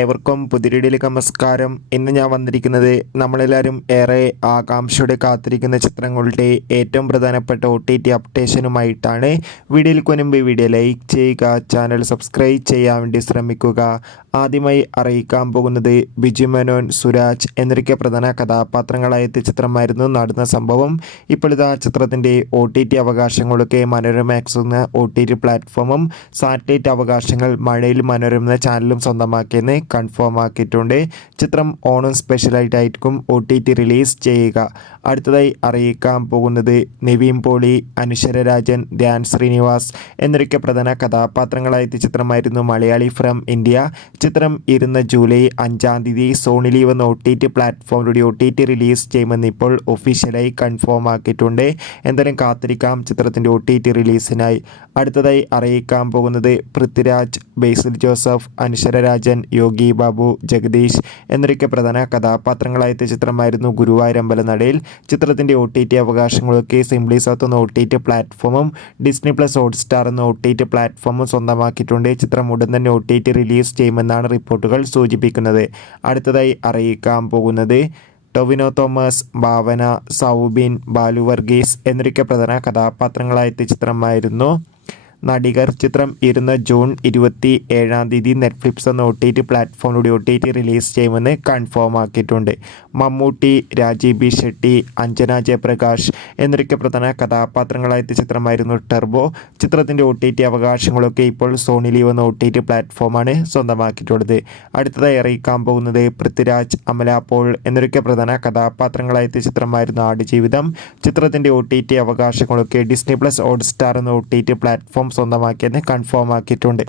ഏവർക്കും പുതിയ വീഡിയോയിലേക്ക് നമസ്കാരം. ഇന്ന് ഞാൻ വന്നിരിക്കുന്നത് നമ്മളെല്ലാവരും ഏറെ ആകാംക്ഷയോടെ കാത്തിരിക്കുന്ന ചിത്രങ്ങളുടെ ഏറ്റവും പ്രധാനപ്പെട്ട OTT അപ്ഡേഷനുമായിട്ടാണ്. വീഡിയോയിലേക്ക് മുൻപ് വീഡിയോ ലൈക്ക് ചെയ്യുക, ചാനൽ സബ്സ്ക്രൈബ് ചെയ്യാൻ വേണ്ടി ശ്രമിക്കുക. ആദ്യമായി അറിയിക്കാൻ പോകുന്നത് ബിജു മേനോൻ, സുരാജ് എന്നൊക്കെ പ്രധാന കഥാപാത്രങ്ങളായ ചിത്രമായിരുന്നു നടന്ന സംഭവം. ഇപ്പോൾ ഇതാ ചിത്രത്തിൻ്റെ OTT അവകാശങ്ങളൊക്കെ മനോരമാക്സ് എന്ന OTT പ്ലാറ്റ്ഫോമും സാറ്റലൈറ്റ് അവകാശങ്ങൾ മഴയിൽ മനോരമ ചാനലും സ്വന്തമാക്കിയെന്ന് കൺഫേം ആക്കിയിട്ടുണ്ട്. ചിത്രം ഓണം സ്പെഷ്യലായിട്ടായിരിക്കും OTT റിലീസ് ചെയ്യുക. അടുത്തതായി അറിയിക്കാൻ പോകുന്നത് നിവിൻ പോളി, അനശ്വര രാജൻ, ധ്യാൻ ശ്രീനിവാസ് എന്നൊക്കെ പ്രധാന കഥാപാത്രങ്ങളായ ചിത്രമായിരുന്നു മലയാളി ഫ്രം ഇന്ത്യ. ചിത്രം ഇരുന്ന ജൂലൈ 5-ാം തീയതി സോണി ലീവ് എന്ന OTT പ്ലാറ്റ്ഫോമിലൂടെ OTT റിലീസ് ചെയ്യുമെന്ന് ഇപ്പോൾ ഒഫീഷ്യലായി കൺഫേം ആക്കിയിട്ടുണ്ട്. എന്തായാലും കാത്തിരിക്കാം ചിത്രത്തിൻ്റെ OTT റിലീസിനായി. അടുത്തതായി അറിയിക്കാൻ പോകുന്നത് പൃഥ്വിരാജ്, ബേസിൽ ജോസഫ്, അനശ്വര രാജൻ, യോഗി ബാബു, ജഗദീഷ് എന്നൊക്കെ പ്രധാന കഥാപാത്രങ്ങളായ ചിത്രമായിരുന്നു ഗുരുവായൂരമ്പലം നടയിൽ. ചിത്രത്തിൻ്റെ OTT അവകാശങ്ങളൊക്കെ സിംപ്ലി സൗത്ത് എന്ന OTT പ്ലാറ്റ്ഫോമും ഡിസ്നി പ്ലസ് ഹോട്ട്സ്റ്റാർ എന്ന OTT പ്ലാറ്റ്ഫോമും സ്വന്തമാക്കിയിട്ടുണ്ട്. ചിത്രം ഉടൻ തന്നെ OTT റിലീസ് ചെയ്യുമെന്നാണ് റിപ്പോർട്ടുകൾ സൂചിപ്പിക്കുന്നത്. അടുത്തതായി അറിയിക്കാൻ പോകുന്നത് ടൊവിനോ തോമസ്, ഭാവന, സൗബിൻ, ബാലു വർഗീസ് എന്നൊക്കെ പ്രധാന കഥാപാത്രങ്ങളായ ചിത്രമായിരുന്നു നടികർ. ചിത്രം ഇരുന്ന ജൂൺ 27-ാം തീയതി നെറ്റ്ഫ്ലിക്സ് എന്ന OTT പ്ലാറ്റ്ഫോമിലൂടെ OTT റിലീസ് ചെയ്യുമെന്ന് കൺഫേം ആക്കിയിട്ടുണ്ട്. മമ്മൂട്ടി, രാജീവ് ബി ഷെട്ടി, അഞ്ജന ജയപ്രകാശ് എന്നൊക്കെ പ്രധാന കഥാപാത്രങ്ങളായ ചിത്രമായിരുന്നു ടർബോ. ചിത്രത്തിൻ്റെ OTT അവകാശങ്ങളൊക്കെ ഇപ്പോൾ സോണി ലീവ് എന്ന OTT പ്ലാറ്റ്ഫോമാണ് സ്വന്തമാക്കിയിട്ടുള്ളത്. അടുത്തതായി അറിയിക്കാൻ പോകുന്നത് പൃഥ്വിരാജ്, അമല പോൾ എന്നൊക്കെ പ്രധാന കഥാപാത്രങ്ങളായ ചിത്രമായിരുന്നു ആടുജീവിതം. ചിത്രത്തിൻ്റെ OTT അവകാശങ്ങളൊക്കെ ഡിസ്നി പ്ലസ് ഹോട്ട്സ്റ്റാർ എന്ന OTT പ്ലാറ്റ്ഫോം സ്വന്തമാക്കിയെന്ന് കൺഫേം ആക്കിയിട്ടുണ്ട്.